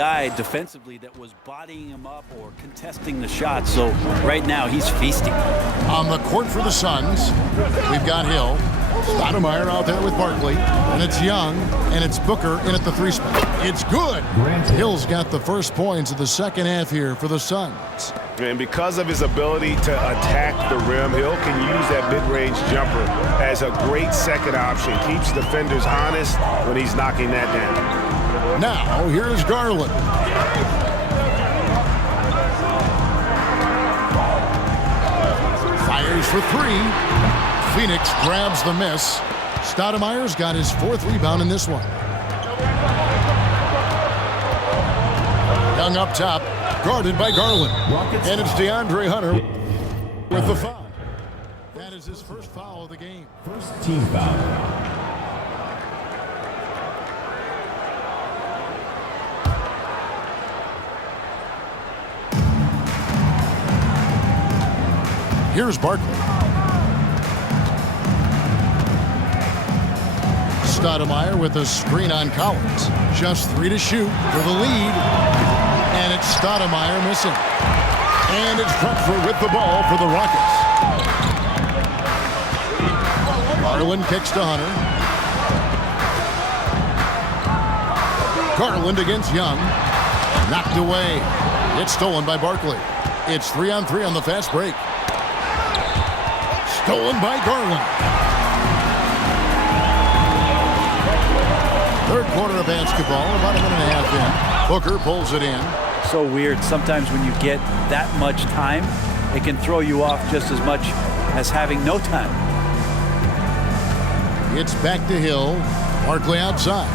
guy defensively that was bodying him up or contesting the shot. So right now he's feasting. On the court for the Suns, we've got Hill. Stoudemire out there with Barkley. And it's Young, and it's Booker in at the 3 spot. It's good. Hill's got the first points of the second half here for the Suns. And because of his ability to attack the rim, Hill can use that mid-range jumper as a great second option. Keeps defenders honest when he's knocking that down. Now, here's Garland. Fires for 3. Phoenix grabs the miss. Stoudemire's got his 4th rebound in this one. Young up top, guarded by Garland. And it's DeAndre Hunter with the foul. That is his first foul of the game. First team foul. Here's Barkley. Stoudemire with a screen on Collins. Just 3 to shoot for the lead. And it's Stoudemire missing. And it's Drexler with the ball for the Rockets. Garland kicks to Hunter. Garland against Young. Knocked away. It's stolen by Barkley. It's 3-on-3 on the fast break. Stolen by Garland. Third quarter of basketball, about a minute and a half in. Booker pulls it in. So weird. Sometimes when you get that much time, it can throw you off just as much as having no time. It's back to Hill. Barkley outside.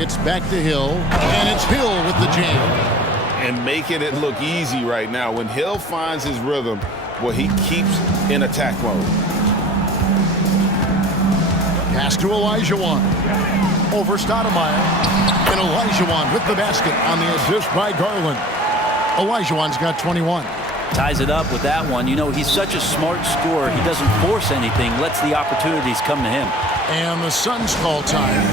It's back to Hill. And it's Hill with the jam. And making it look easy right now. When Hill finds his rhythm, well, he keeps in attack mode. Pass to Olajuwon. Over Stoudemire. And Olajuwon with the basket on the assist by Garland. Olajuwon's got 21. Ties it up with that one. You know, he's such a smart scorer. He doesn't force anything, lets the opportunities come to him. And the Suns call time.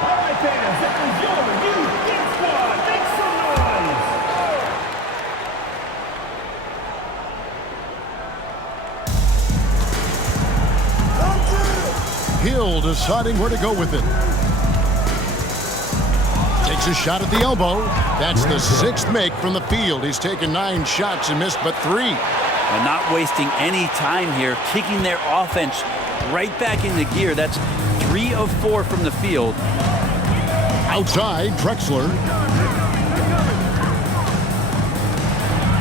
All right, fans, that is your youth Geek Squad. Make some noise. Hill deciding where to go with it. Takes a shot at the elbow. That's the 6th make from the field. He's taken 9 shots and missed but 3. And not wasting any time here, kicking their offense right back into gear. That's 3 of 4 from the field. Outside, Drexler.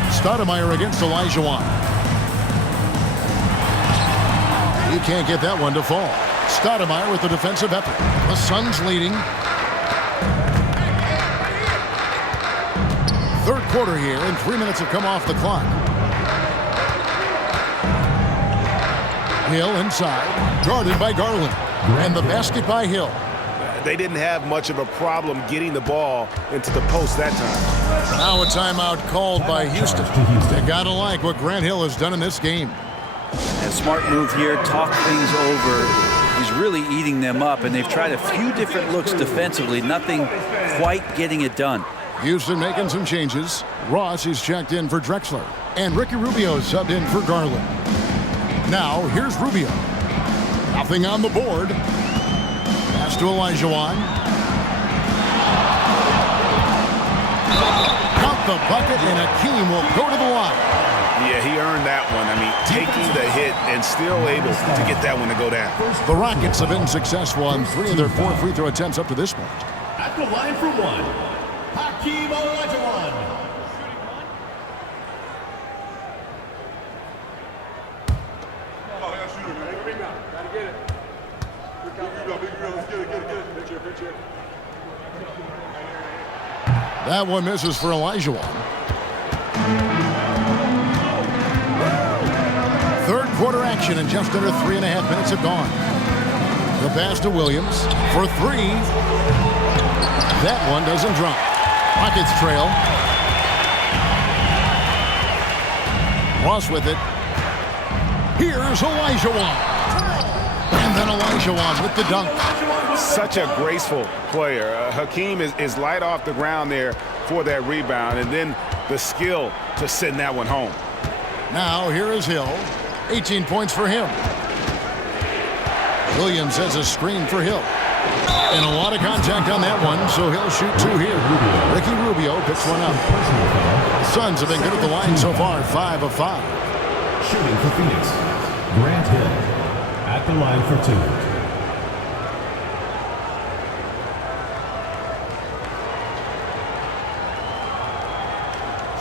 Stoudemire against Olajuwon. He can't get that one to fall. Stoudemire with the defensive effort. The Suns leading. Third quarter here, and 3 minutes have come off the clock. Hill inside, guarded by Garland. And the basket by Hill. They didn't have much of a problem getting the ball into the post that time. Now a timeout called by Houston. They gotta like what Grant Hill has done in this game. A smart move here, talk things over. He's really eating them up, and they've tried a few different looks defensively. Nothing quite getting it done. Houston making some changes. Ross is checked in for Drexler. And Ricky Rubio subbed in for Garland. Now, here's Rubio. Nothing on the board. Pass to Olajuwon. Got the bucket, and Hakeem will go to the line. Yeah, he earned that one. I mean, taking the hit and still able to get that one to go down. The Rockets have been successful on 3 of their 4 free throw attempts up to this point. At the line for 1, Hakeem Olajuwon. That one misses for Olajuwon. Third quarter action, and just under 3.5 minutes have gone. The pass to Williams for 3. That one doesn't drop. Rockets trail. Ross with it. Here's Olajuwon. Olajuwon with the dunk. Such a graceful player. Hakeem is light off the ground there for that rebound, and then the skill to send that one home. Now here is Hill. 18 points for him. Williams has a screen for Hill. And a lot of contact on that one, so he'll shoot two here. Ricky Rubio picks one up. The Suns have been good at the line so far, 5 of 5. Shooting for Phoenix, Grant Hill at the line for 2.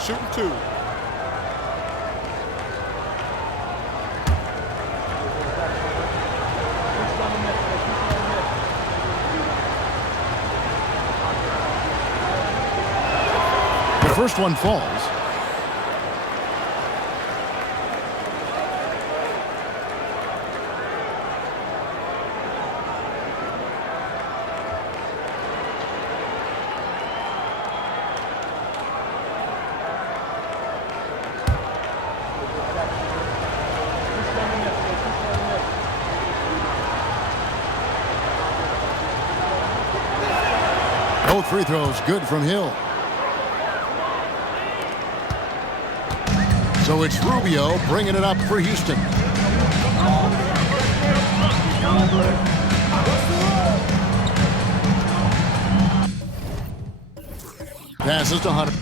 Shooting two. The first one falls. Both free throws good from Hill. So it's Rubio bringing it up for Houston. Passes to Hunter.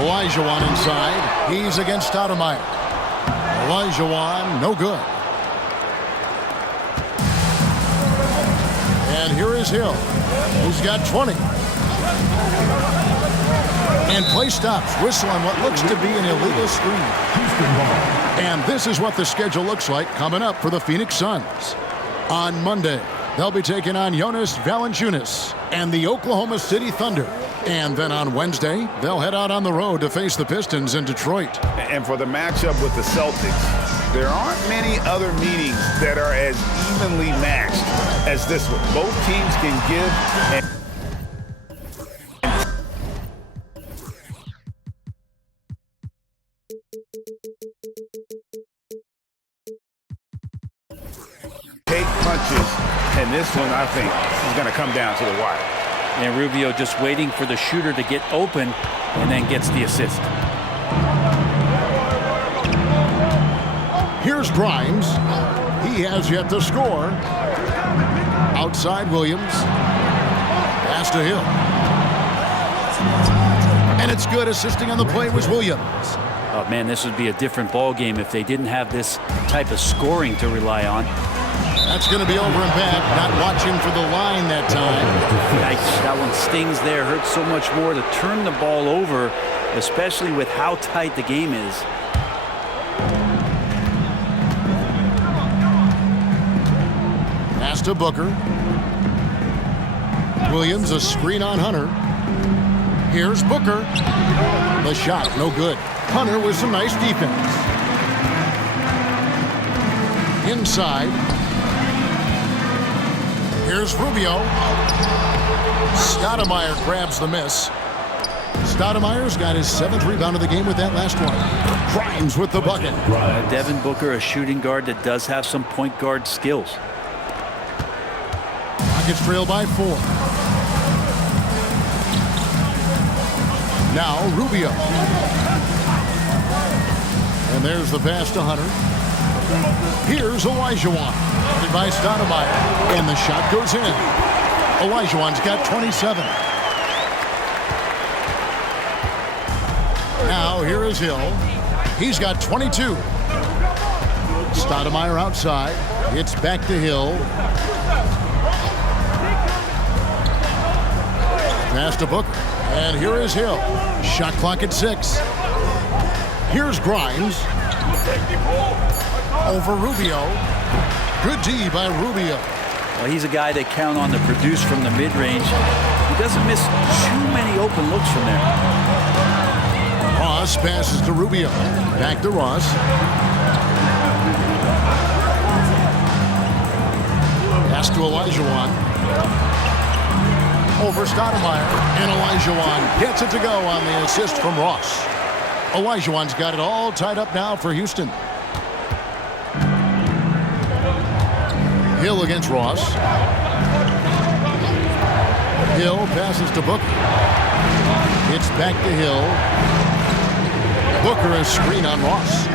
Olajuwon inside. He's against Stoudemire. Olajuwon, no good. And here is Hill, who's got 20. And play stops. Whistle on what looks to be an illegal screen. And this is what the schedule looks like coming up for the Phoenix Suns. On Monday, they'll be taking on Jonas Valanciunas and the Oklahoma City Thunder. And then on Wednesday, they'll head out on the road to face the Pistons in Detroit. And for the matchup with the Celtics, there aren't many other meetings that are as evenly matched as this one. Both teams can give and take punches, and this one, I think, is going to come down to the wire. And Rubio just waiting for the shooter to get open and then gets the assist. Here's Grimes. He has yet to score. Outside Williams. Pass to Hill. And it's good. Assisting on the play was Williams. Oh, man, this would be a different ball game if they didn't have this type of scoring to rely on. That's going to be over and back. Not watching for the line that time. Yikes, that one stings there. Hurts so much more to turn the ball over, especially with how tight the game is. Pass to Booker. Williams, a screen on Hunter. Here's Booker. The shot, no good. Hunter with some nice defense. Inside. Here's Rubio. Stoudemire grabs the miss. Stoudemire's got his 7th rebound of the game with that last one. Grimes with the bucket. Devin Booker, a shooting guard that does have some point guard skills. Rockets trail by 4. Now Rubio. And there's the pass to Hunter. Here's Olajuwon. Guarded by Stoudemire. And the shot goes in. Olajuwon's got 27. Now here is Hill. He's got 22. Stoudemire outside. It's back to Hill. Pass to Booker. And here is Hill. Shot clock at 6. Here's Grimes. Over Rubio. Good D by Rubio. Well, he's a guy they count on to produce from the mid-range. He doesn't miss too many open looks from there. Ross passes to Rubio. Back to Ross. Pass to Olajuwon. over Stoudemire. And Olajuwon gets it to go on the assist from Ross. Olajuwon's got it all tied up now for Houston. Hill against Ross. Hill passes to Booker. It's back to Hill. Booker, a screen on Ross.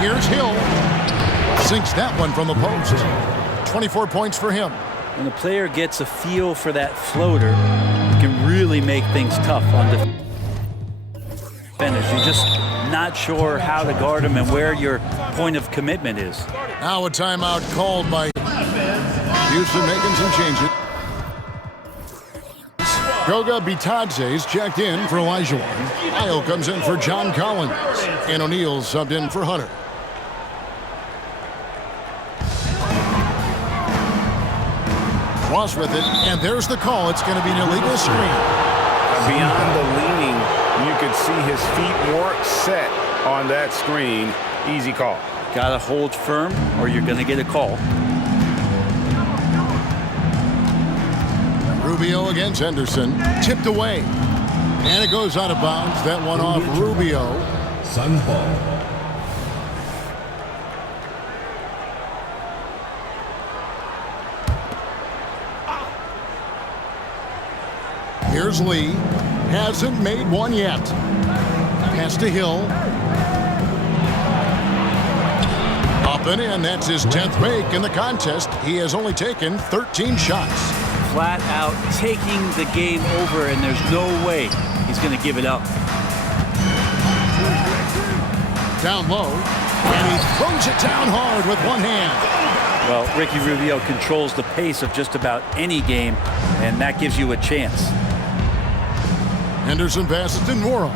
Here's Hill. Sinks that one from the post. 24 points for him. When a player gets a feel for that floater, it can really make things tough on defenders. You're just not sure how to guard them and where your point of commitment is. Now a timeout called by Houston, making some changes. Goga Bitadze's checked in for Olajuwon. Isle comes in for John Collins. And O'Neal subbed in for Hunter. Ross with it, and there's the call. It's going to be an illegal screen. Beyond the leaning, you could see his feet weren't set on that screen. Easy call. Got to hold firm or you're going to get a call. Rubio against Henderson. Tipped away. And it goes out of bounds. That one off Rubio. Suns ball. Here's Lee. Hasn't made one yet. Pass to Hill. Up and in. That's his 10th make in the contest. He has only taken 13 shots. Flat out taking the game over, and there's no way he's going to give it up. Down low. And he throws it down hard with one hand. Well, Ricky Rubio controls the pace of just about any game, and that gives you a chance. Henderson passes to Nora.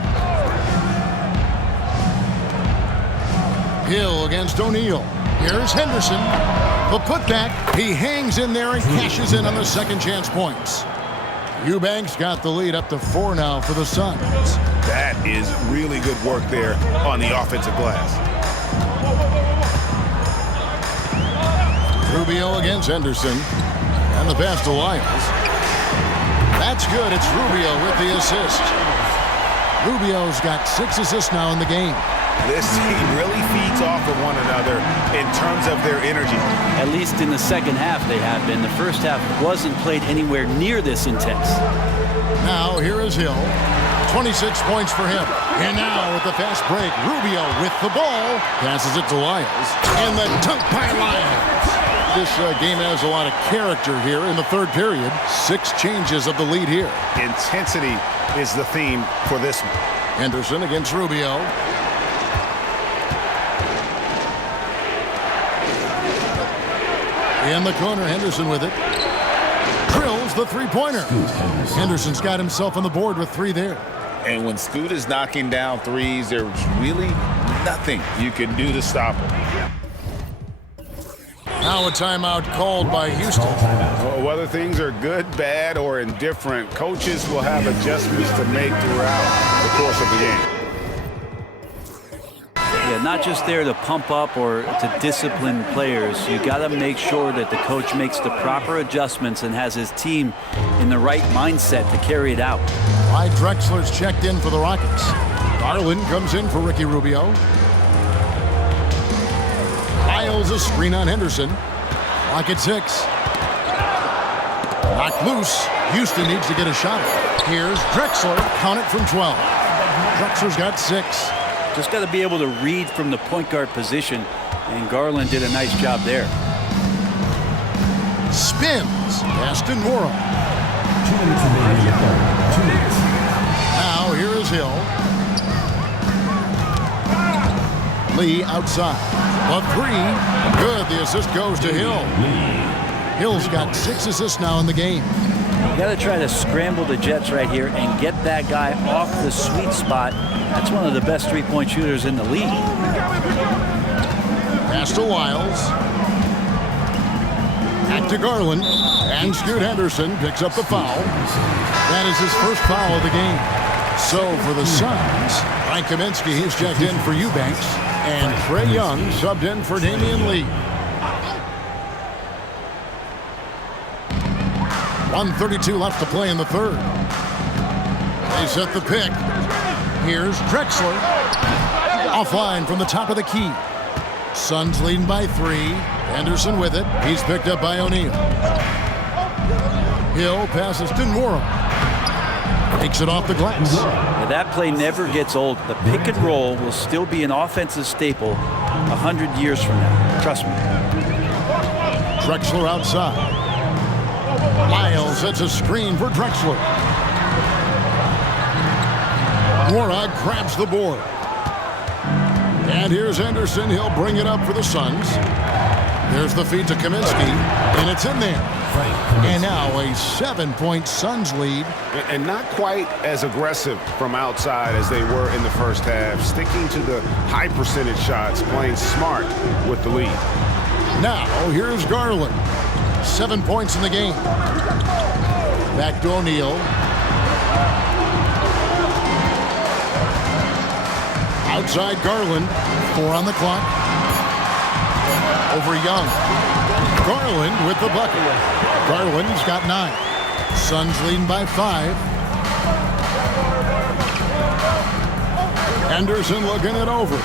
Hill against O'Neal. Here's Henderson. The putback. He hangs in there and cashes in on the second chance points. Eubanks got the lead up to 4 now for the Suns. That is really good work there on the offensive glass. Rubio against Henderson. And the pass to Lyles. That's good. It's Rubio with the assist. Rubio's got 6 assists now in the game. This team really feeds off of one another in terms of their energy. At least in the second half they have been. The first half wasn't played anywhere near this intense. Now here is Hill. 26 points for him. And now with the fast break, Rubio with the ball. Passes it to Lyles. And the dunk by Lyles. This game has a lot of character here in the third period. 6 changes of the lead here. Intensity is the theme for this one. Henderson against Rubio. In the corner, Henderson with it. Drills the three-pointer. Henderson's got himself on the board with 3 there. And when Scoot is knocking down threes, there's really nothing you can do to stop him. Now a timeout called by Houston. Whether things are good, bad, or indifferent, coaches will have adjustments to make throughout the course of the game. Yeah, not just there to pump up or to discipline players. You got to make sure that the coach makes the proper adjustments and has his team in the right mindset to carry it out. Clyde Drexler's checked in for the Rockets. Garland comes in for Ricky Rubio. Lyles a screen on Henderson. Clock at 6. Knocked loose. Houston needs to get a shot. Here's Drexler. Count it from 12. Drexler's got 6. Just got to be able to read from the point guard position, and Garland did a nice job there. Spins. Aston Moore. 2 minutes remaining in the third. 2 minutes. Now here is Hill. Lee outside. A 3. Good. The assist goes to Hill. Hill's got 6 assists now in the game. You got to try to scramble the Jets right here and get that guy off the sweet spot. That's one of the best three-point shooters in the league. Pass to Lyles. Back to Garland. And Scoot Henderson picks up the foul. That is his first foul of the game. So for the Suns, Frank Kaminsky, he's checked in for Eubanks. And Trae Young subbed in for Damian Lee. 1:32 left to play in the third. They set the pick. Here's Drexler. Offline from the top of the key. Suns leading by 3. Anderson with it. He's picked up by O'Neal. Hill passes to Nora. Takes it off the glass. Yeah, that play never gets old. The pick and roll will still be an offensive staple 100 years from now. Trust me. Drexler outside. Miles sets a screen for Drexler. Nora grabs the board. And here's Anderson. He'll bring it up for the Suns. There's the feed to Kaminsky, and it's in there. And now a 7-point Suns lead. And not quite as aggressive from outside as they were in the first half. Sticking to the high percentage shots, playing smart with the lead. Now here's Garland. 7 points in the game. Back to O'Neal. Outside Garland. 4 on the clock. Over Young. Garland with the bucket. Garland's got 9. Suns leading by 5. Anderson looking it over.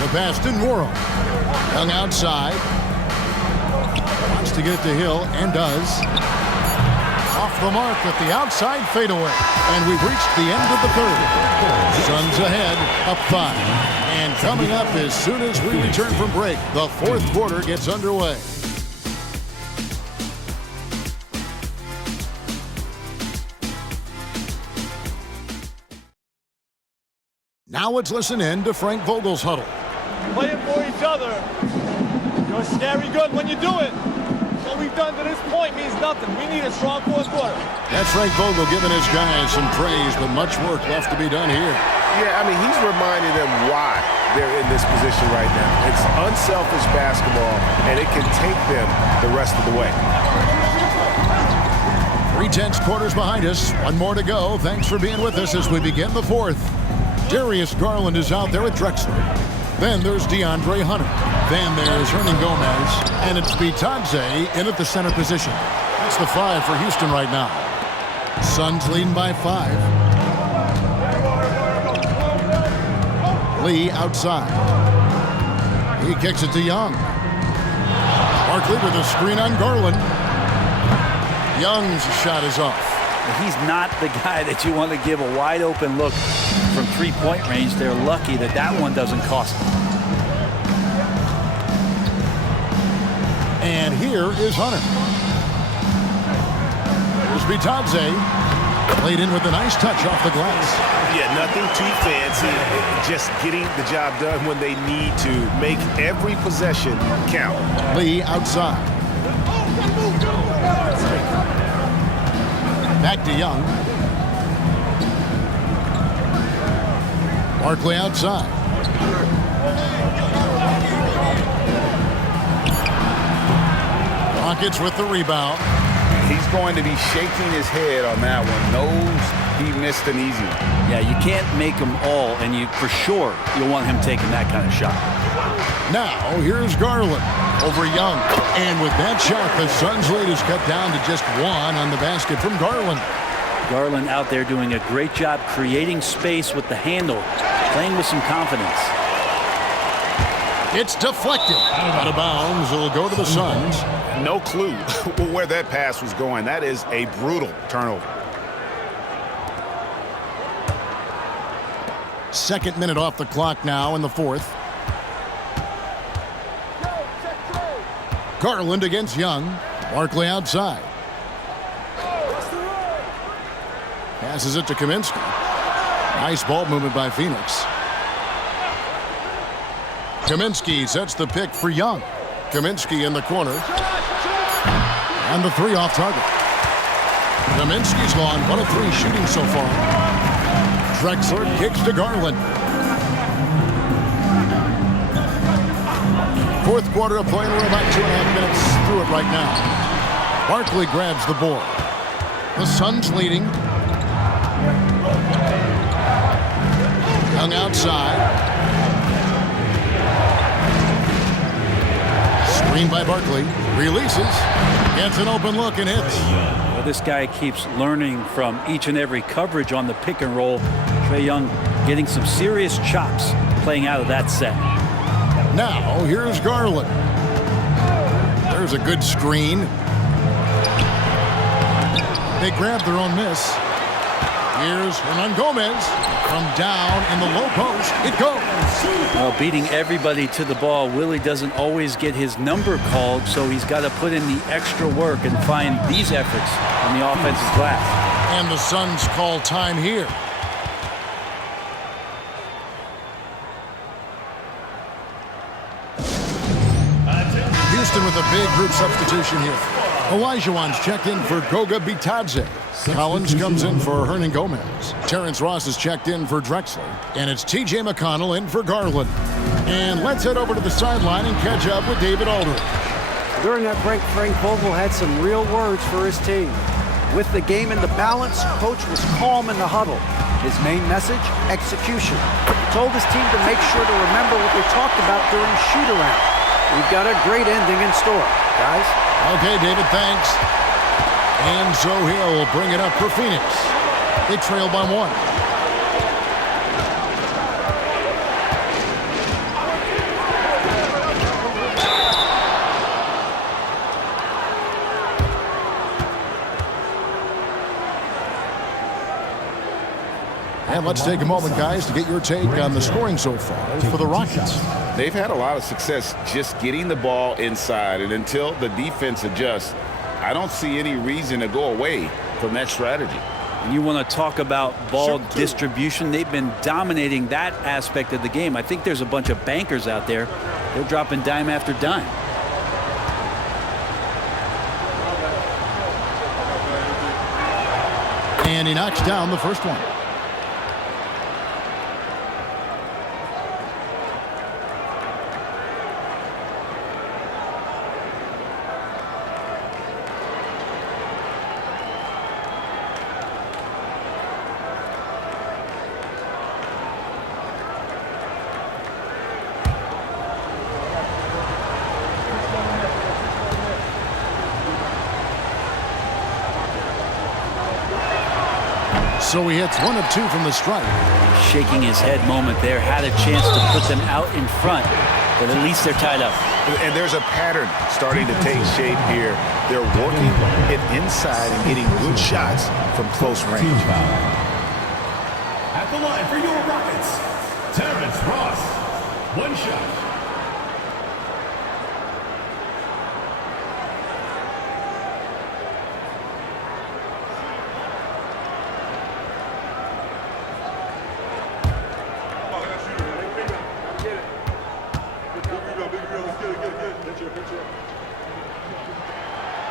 The pass to Nora. Young outside. Wants to get it to Hill and does. Off the mark with the outside fadeaway. And we've reached the end of the third. Suns ahead, up 5. And coming up as soon as we return from break, the fourth quarter gets underway. Now let's listen in to Frank Vogel's huddle. Playing for each other. You're scary good when you do it. What we've done to this point means nothing. We need a strong fourth quarter. That's Frank Vogel giving his guys some praise, but much work left to be done here. Yeah, I mean, he's reminding them why they're in this position right now. It's unselfish basketball, and it can take them the rest of the way. 3 tenths quarters behind us. 1 more to go. Thanks for being with us as we begin the fourth. Darius Garland is out there with Drexler. Then there's DeAndre Hunter. Then there's Hernan Gomez. And it's Bitadze in at the center position. That's the 5 for Houston right now. Suns leading by 5. Lee outside. He kicks it to Young. Barkley with a screen on Garland. Young's shot is off. He's not the guy that you want to give a wide open look from 3-point range. They're lucky that that one doesn't cost them. And here is Hunter. Here's Bitadze. Played in with a nice touch off the glass. Yeah, nothing too fancy. Just getting the job done when they need to. Make every possession count. Lee outside. Back to Young. Barkley outside. Rockets with the rebound. He's going to be shaking his head on that one. Knows he missed an easy one. Yeah, you can't make them all, and you for sure you'll want him taking that kind of shot. Now here's Garland over Young. And with that shot, the Suns lead is cut down to just 1 on the basket from Garland. Garland out there doing a great job creating space with the handle, playing with some confidence. It's deflected. Out of bounds. It'll go to the Suns. No clue where that pass was going. That is a brutal turnover. 2nd minute off the clock now in the 4th. Garland against Young. Barkley outside. Passes it to Kaminsky. Nice ball movement by Phoenix. Kaminsky sets the pick for Young. Kaminsky in the corner. And the 3 off target. Kaminsky's gone 1 of 3 shooting so far. Drexler kicks to Garland. 4th quarter of play. We're about 2.5 minutes through it right now. Barkley grabs the board. The Suns leading. Young outside. Screen by Barkley. Releases. Gets an open look and hits. Well, this guy keeps learning from each and every coverage on the pick and roll. Trae Young getting some serious chops playing out of that set. Now, here's Garland. There's a good screen. They grab their own miss. Here's Hernan Gomez from down in the low post. It goes. Beating everybody to the ball, Willie doesn't always get his number called, so he's got to put in the extra work and find these efforts on the offensive glass. And the Suns call time here. Houston with a big group substitution here. Olajuwon's checked in for Goga Bitadze. Collins comes in for Hernan Gomez. Terrence Ross is checked in for Drexler. And it's T.J. McConnell in for Garland. And let's head over to the sideline and catch up with David Aldridge. During that break, Frank Vogel had some real words for his team. With the game in the balance, Coach was calm in the huddle. His main message, execution. He told his team to make sure to remember what they talked about during shoot-around. We've got a great ending in store, guys. Okay, David, thanks. And so he'll bring it up for Phoenix. They trail by 1. And let's take a moment, guys, to get your take on the scoring so far for the Rockets. They've had a lot of success just getting the ball inside, and until the defense adjusts, I don't see any reason to go away from that strategy. And you want to talk about ball distribution. They've been dominating that aspect of the game. I think there's a bunch of bankers out there. They're dropping dime after dime. And he knocks down the first one. So he hits 1 of 2 from the stripe. Shaking his head moment there. Had a chance to put them out in front, but at least they're tied up. And there's a pattern starting to take shape here. They're working it inside and getting good shots from close range. At the line for your Rockets, Terrence Ross. 1 shot.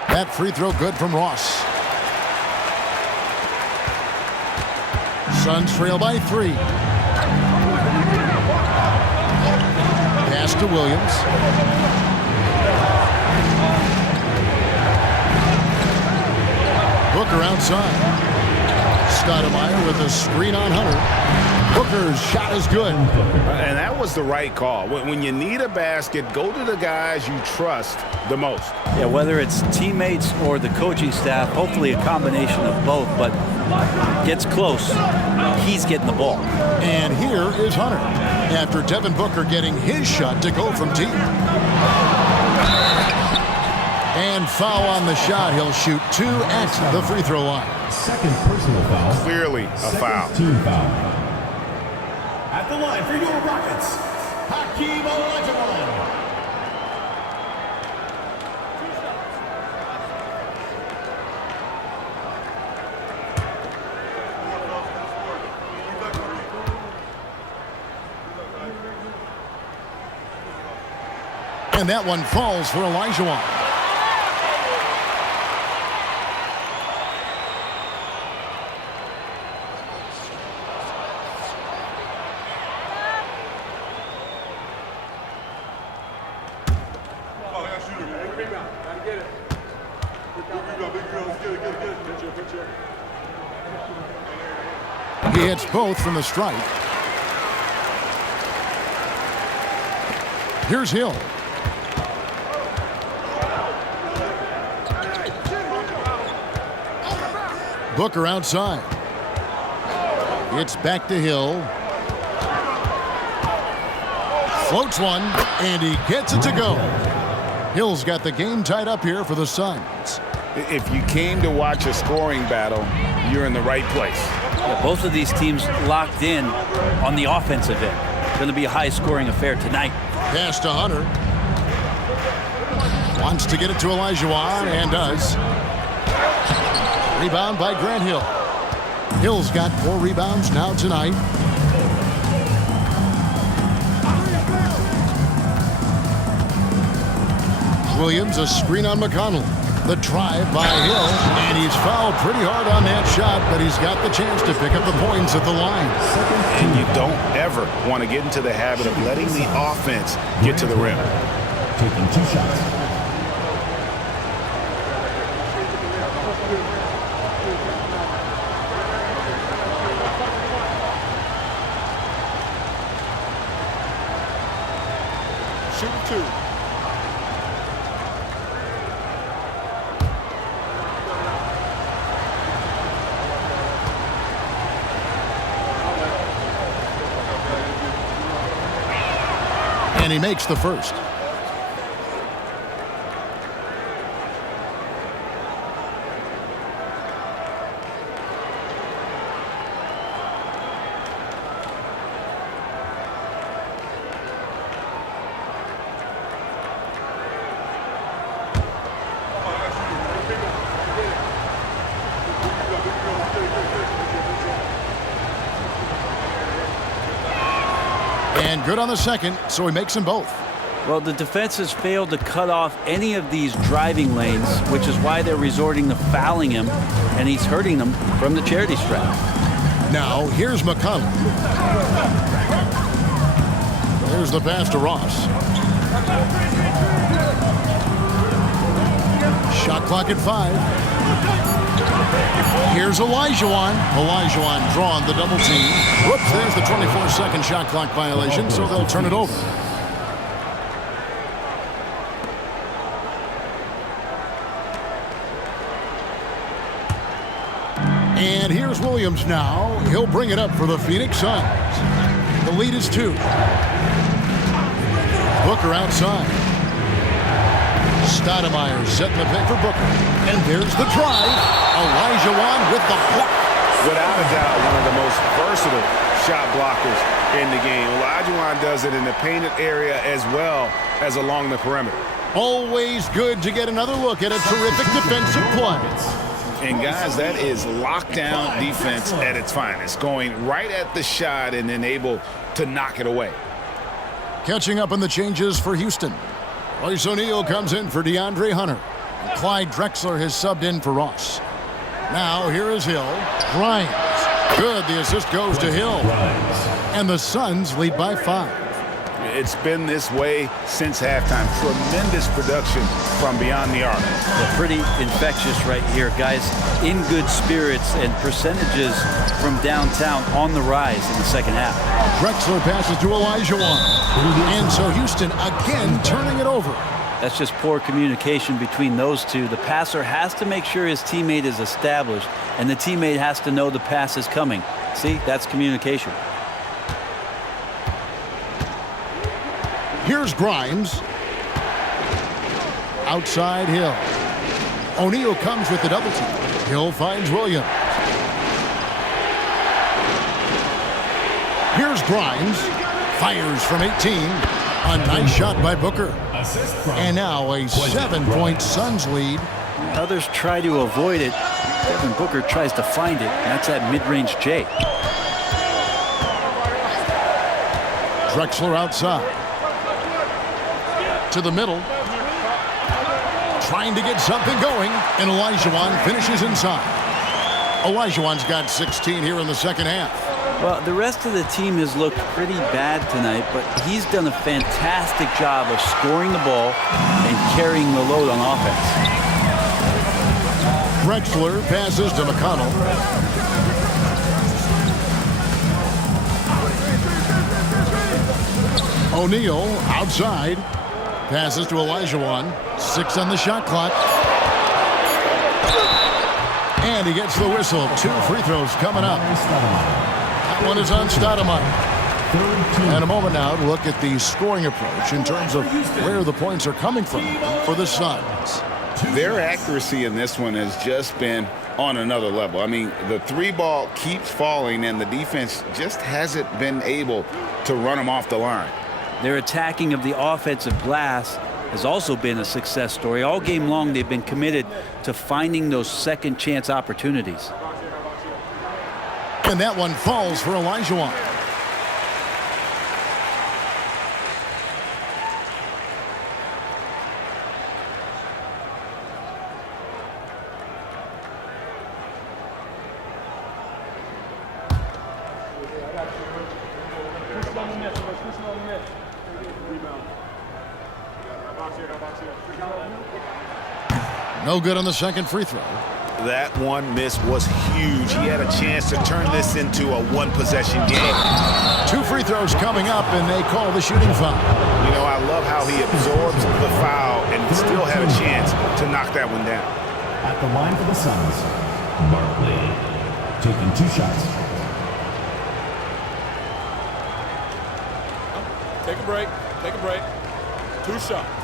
That free throw good from Ross. Suns trail by 3. Pass to Williams. Booker outside. Stoudemire with a screen on Hunter. Booker's shot is good. And that was the right call. When you need a basket, go to the guys you trust the most. Yeah, whether it's teammates or the coaching staff, hopefully a combination of both, but gets close, he's getting the ball. And here is Hunter after Devin Booker getting his shot to go from deep. And foul on the shot. He'll shoot 2 at the free throw line. Second personal foul. Clearly a foul. Team foul. At the line for your Rockets, Hakeem Olajuwon. And that one falls for Olajuwon. He hits both from the stripe. Here's Hill. Booker outside. It's back to Hill. Floats one, and he gets it to go. Hill's got the game tied up here for the Suns. If you came to watch a scoring battle, you're in the right place. Yeah, both of these teams locked in on the offensive end. Going to be a high-scoring affair tonight. Pass to Hunter. Wants to get it to Olajuwon, and does. Rebound by Grant Hill. Hill's got 4 rebounds now tonight. Williams, a screen on McConnell. The drive by Hill, and he's fouled pretty hard on that shot, but he's got the chance to pick up the points at the line. And you don't ever want to get into the habit of letting the offense get to the rim. Taking 2 shots. Shoot 2. And he makes the first. And good on the second, so he makes them both. Well, the defense has failed to cut off any of these driving lanes, which is why they're resorting to fouling him, and he's hurting them from the charity stripe. Now, here's McConnell. There's the pass to Ross. Shot clock at 5. Here's Olajuwon. Olajuwon drawing the double team. Whoops, there's the 24-second shot clock violation, so they'll turn it over. And here's Williams now. He'll bring it up for the Phoenix Suns. The lead is 2. Booker outside. Stoudemire setting the pick for Booker. And there's the drive. Olajuwon with the block. Without a doubt, one of the most versatile shot blockers in the game. Olajuwon does it in the painted area as well as along the perimeter. Always good to get another look at a terrific defensive play. And guys, that is lockdown defense at its finest. Going right at the shot and then able to knock it away. Catching up on the changes for Houston. Royce O'Neal comes in for DeAndre Hunter. And Clyde Drexler has subbed in for Ross. Now here is Hill. Grimes. Good. The assist goes to Hill. And the Suns lead by 5. It's been this way since halftime. Tremendous production from beyond the arc. Yeah, pretty infectious right here. Guys in good spirits and percentages from downtown on the rise in the second half. Drexler passes to Olajuwon. And so Houston again turning it over. That's just poor communication between those two. The passer has to make sure his teammate is established, and the teammate has to know the pass is coming. See, that's communication. Here's Grimes. Outside Hill. O'Neal comes with the double team. Hill finds Williams. Here's Grimes. Fires from 18. A nice shot by Booker. And now a 7-point Suns lead. Others try to avoid it. Devin Booker tries to find it. And that's that mid-range J. Drexler outside. To the middle. Trying to get something going. And Olajuwon finishes inside. Olajuwon's got 16 here in the second half. Well, the rest of the team has looked pretty bad tonight, but he's done a fantastic job of scoring the ball and carrying the load on offense. Drexler passes to McConnell. O'Neal outside. Passes to Olajuwon. 6 on the shot clock. And he gets the whistle. 2 free throws coming up. That one is on Stoudemire. And a moment now to look at the scoring approach in terms of where the points are coming from for the Suns. Their accuracy in this one has just been on another level. I mean, the 3 ball keeps falling, and the defense just hasn't been able to run them off the line. Their attacking of the offensive glass has also been a success story. All game long, they've been committed to finding those second chance opportunities. And that one falls for Olajuwon. No good on the second free throw. That one miss was huge. He had a chance to turn this into a one-possession game. 2 free throws coming up, and they call the shooting foul. You know, I love how he absorbs the foul and still had a chance to knock that one down. At the line for the Suns, Barkley taking 2 shots. Take a break. Take a break. 2 shots.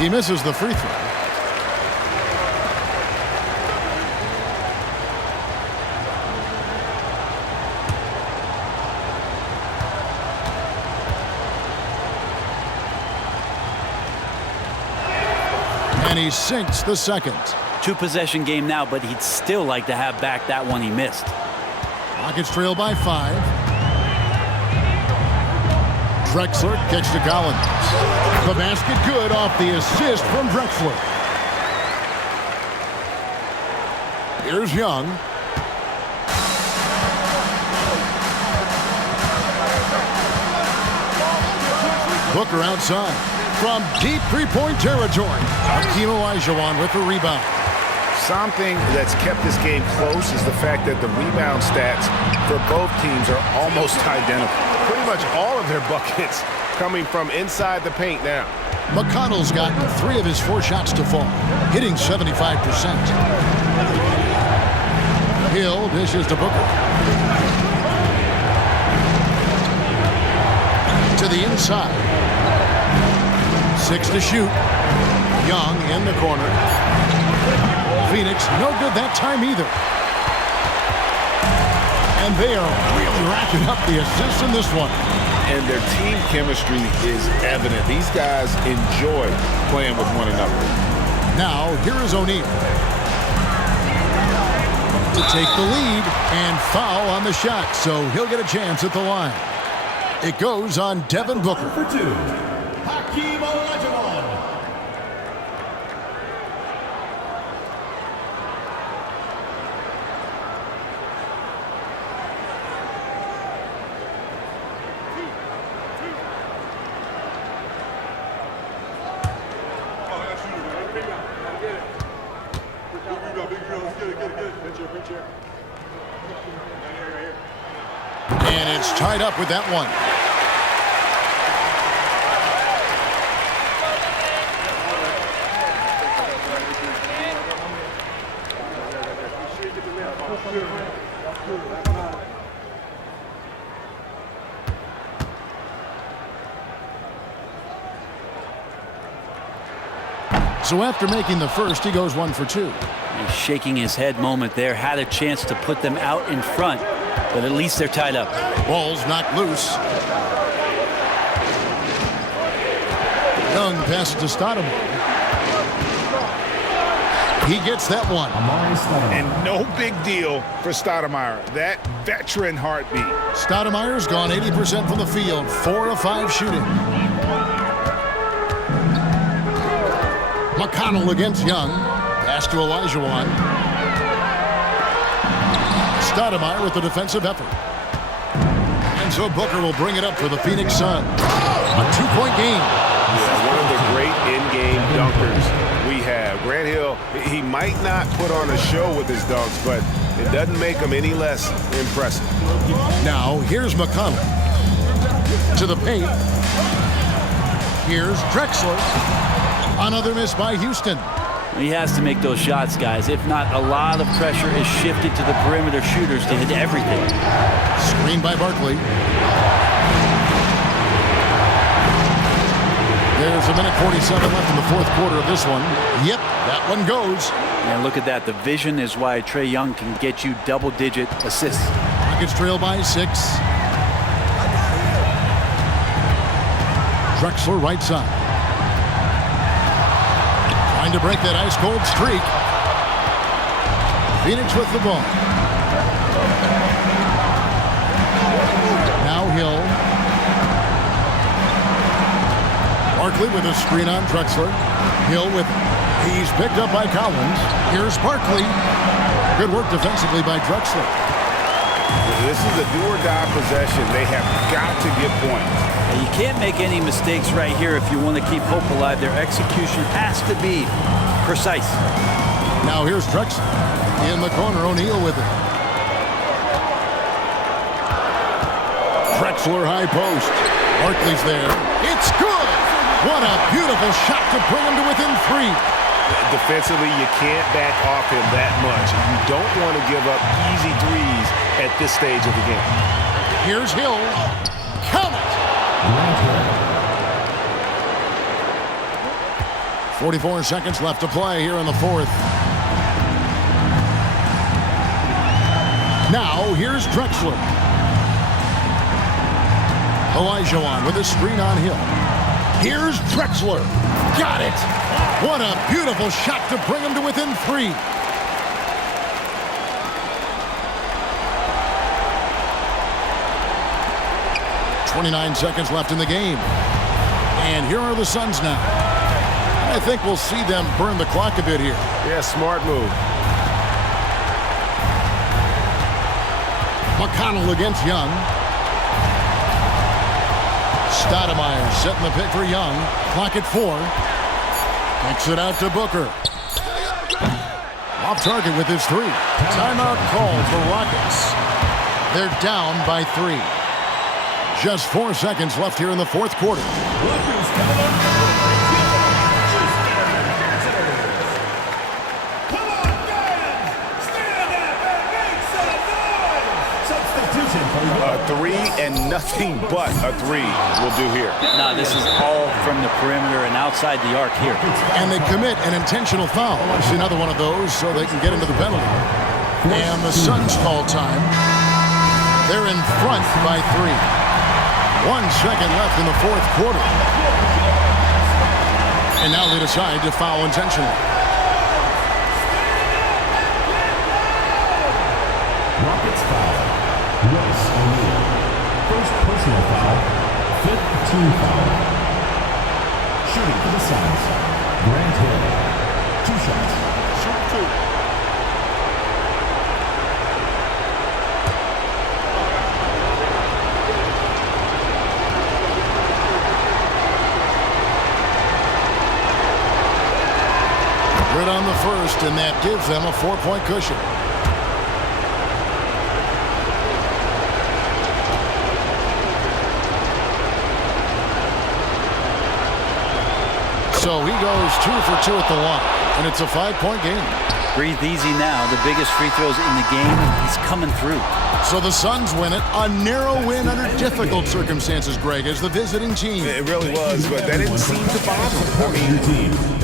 He misses the free throw. And he sinks the second. 2-possession game now, but he'd still like to have back that one he missed. Rockets trail by 5. Drexler gets to Collins. The basket good off the assist from Drexler. Here's Young. Booker outside. From deep three-point territory. Hakeem Olajuwon with the rebound. Something that's kept this game close is the fact that the rebound stats for both teams are almost identical. Pretty much all of their buckets coming from inside the paint now. McConnell's gotten 3 of his 4 shots to fall, hitting 75%. Hill dishes to Booker. To the inside. 6 to shoot. Young in the corner. Phoenix, no good that time either. And they are really racking up the assists in this one. And their team chemistry is evident. These guys enjoy playing with one another. Now, here is O'Neal. To take the lead and foul on the shot, so he'll get a chance at the line. It goes on Devin Booker. For 2, Hakeem Olajuwon. And it's tied up with that one. So after making the first, he goes 1 for 2. He's shaking his head moment there. Had a chance to put them out in front, but at least they're tied up. Ball's knocked loose. Young passes to Stoudemire. He gets that one. And no big deal for Stoudemire. That veteran heartbeat. Stoudemire's gone 80% from the field, 4 of 5 shooting. McConnell against Young. Pass to Olajuwon. Stoudemire with the defensive effort. And so Booker will bring it up for the Phoenix Suns. A 2-point game. Yeah, one of the great in-game dunkers we have. Grant Hill, he might not put on a show with his dunks, but it doesn't make him any less impressive. Now, here's McConnell. To the paint. Here's Drexler. Another miss by Houston. He has to make those shots, guys. If not, a lot of pressure is shifted to the perimeter shooters to hit everything. Screen by Barkley. There's a minute 47 left in the fourth quarter of this one. Yep, that one goes. And look at that. The vision is why Trae Young can get you double-digit assists. Rockets trail by 6. Drexler right side. Trying to break that ice-cold streak. Phoenix with the ball. Now Hill. Barkley with a screen on Drexler. Hill with it. He's picked up by Collins. Here's Barkley. Good work defensively by Drexler. This is a do-or-die possession. They have got to get points. You can't make any mistakes right here if you want to keep hope alive. Their execution has to be precise. Now here's Drexler. In the corner, O'Neal with it. Drexler high post. Barkley's there. It's good! What a beautiful shot to bring him to within 3. Defensively, you can't back off him that much. You don't want to give up easy threes at this stage of the game. Here's Hill. Count it! 44 seconds left to play here in the fourth. Now, here's Drexler. Olajuwon with a screen on Hill. Here's Drexler. Got it! What a beautiful shot to bring him to within 3. .29 seconds left in the game. And here are the Suns now. I think we'll see them burn the clock a bit here. Yeah, smart move. McConnell against Young. Stoudemire setting the pick for Young. Clock at 4. Kicks it out to Booker. Off target with his 3. Timeout called for Rockets. They're down by 3. Just 4 seconds left here in the fourth quarter. A 3 and nothing but a 3 will do here. No, this is all from the perimeter and outside the arc here. And they commit an intentional foul. See another one of those so they can get into the penalty. And the Suns call time. They're in front by 3. 1 second left in the fourth quarter. And now they decide to foul intentionally. Rockets foul. Royce O'Neal. First personal foul. 5th team foul. Shooting for the Suns. Grant Hill. 2 shots. Shoot 2. Good on the first, and that gives them a 4-point cushion. So he goes 2 for 2 at the line, and it's a 5-point game. Breathe easy now. The biggest free throws in the game, and he's coming through. So the Suns win it. A narrow win under difficult circumstances, Greg, as the visiting team. It really was, but that didn't seem to bother them. I mean,